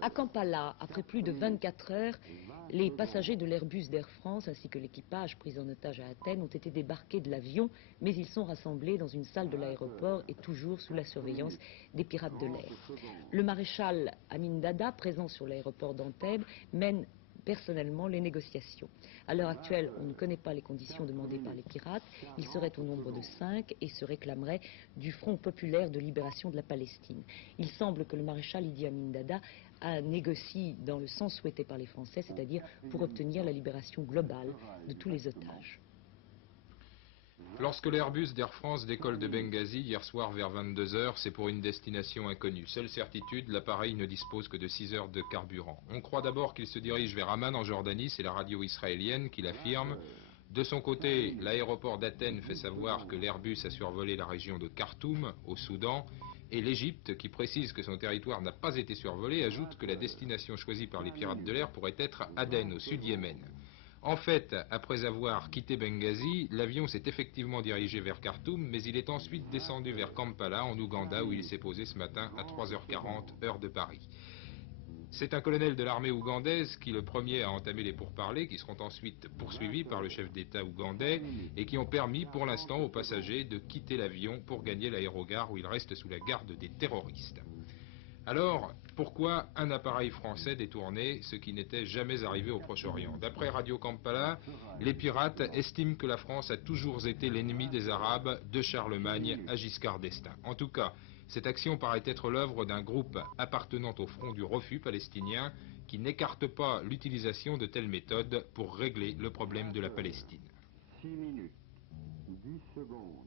À Kampala, après plus de 24 heures, les passagers de l'Airbus d'Air France ainsi que l'équipage pris en otage à Athènes ont été débarqués de l'avion, mais ils sont rassemblés dans une salle de l'aéroport et toujours sous la surveillance des pirates de l'air. Le maréchal Amin Dada, présent sur l'aéroport d'Entebbe, mène personnellement les négociations. À l'heure actuelle, on ne connaît pas les conditions demandées par les pirates. Ils seraient au nombre de 5 et se réclameraient du Front populaire de libération de la Palestine. Il semble que le maréchal Idi Amin Dada négocie dans le sens souhaité par les Français, c'est-à-dire pour obtenir la libération globale de tous les otages. Lorsque l'Airbus d'Air France décolle de Benghazi hier soir vers 22 heures, c'est pour une destination inconnue. Seule certitude, l'appareil ne dispose que de 6 heures de carburant. On croit d'abord qu'il se dirige vers Amman en Jordanie, c'est la radio israélienne qui l'affirme. De son côté, l'aéroport d'Athènes fait savoir que l'Airbus a survolé la région de Khartoum, au Soudan, et l'Égypte, qui précise que son territoire n'a pas été survolé, ajoute que la destination choisie par les pirates de l'air pourrait être Aden, au sud Yémen. En fait, après avoir quitté Benghazi, l'avion s'est effectivement dirigé vers Khartoum, mais il est ensuite descendu vers Kampala, en Ouganda, où il s'est posé ce matin à 3h40, heure de Paris. C'est un colonel de l'armée ougandaise qui, le premier, a entamé les pourparlers, qui seront ensuite poursuivis par le chef d'État ougandais, et qui ont permis, pour l'instant, aux passagers de quitter l'avion pour gagner l'aérogare où il reste sous la garde des terroristes. Alors, pourquoi un appareil français détourné, ce qui n'était jamais arrivé au Proche-Orient? D'après Radio Kampala, les pirates estiment que la France a toujours été l'ennemi des Arabes, de Charlemagne à Giscard d'Estaing. En tout cas, cette action paraît être l'œuvre d'un groupe appartenant au front du refus palestinien qui n'écarte pas l'utilisation de telles méthodes pour régler le problème de la Palestine. 6 minutes, 10 secondes.